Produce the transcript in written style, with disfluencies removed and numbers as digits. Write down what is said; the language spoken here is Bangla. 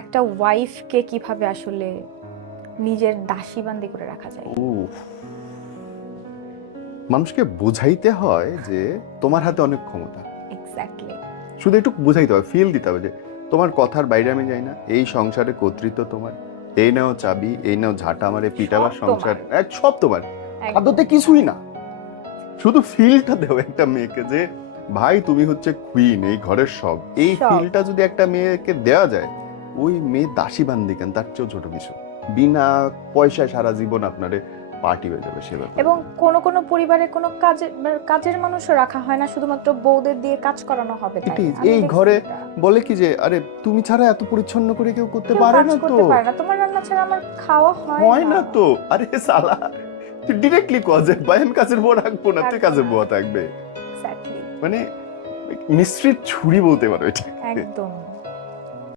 একটা ওয়াইফকে কিভাবে আসলে নিজের দাসীবান্দি করে রাখা যায়। মানুষকে বোঝাইতে হয় যে তোমার হাতে অনেক ক্ষমতা। এক্স্যাক্টলি। শুধু একটু বোঝাইতে হবে, ফিল দিতে হবে যে তোমার কথার বাইরে আমি যাই না, এই সংসারে কর্তৃত্ব তোমার, এই নাও চাবি, এই নাও ঝাঁটা, আমার এই পিটাবার সব সংসার তোমার। এক সব তোমার। একদম। আদতে কিছুই না, শুধু ফিলটা দেও একটা মেয়েকে যে ভাই তুমি হচ্ছে কুইন, এই ঘরের সব। এই সব। ফিলটা যদি একটা মেয়েকে দেওয়া যায়, ওই মেয়ে দাসী বান্দি কেন, তার চেয়েও ছোট কিছু। বিনা পয়সায় সারা জীবন আপনারে পার্টি হয়ে যাবে সে ব্যাপারে। এবং কোন কোন পরিবারে কোনো কাজের মানুষও রাখা হয় না, শুধুমাত্র বউদের দিয়ে কাজ করানো হবে তাই। এটাই, আমি এই দেখছি ঘরে এটা। বলে কি যে আরে তুমি ছাড়া এত পরিচ্ছন্ন করে কেউ করতে কেউ পারে কাজ না তো, করতে পারে না, তোমার রান্না ছাড়া আমার খাওয়া হয় হয় না। না তো। আরে সালা, তুই ডিরেক্টলি কজে ভাই আমি কাজের বউ রাখবো না, তুই রাখবো কাজের না। বউ থাকবে। এক্স্যাক্টলি। মানে মিস্ত্রির ছুরি বলতে পারো এটা। একদম।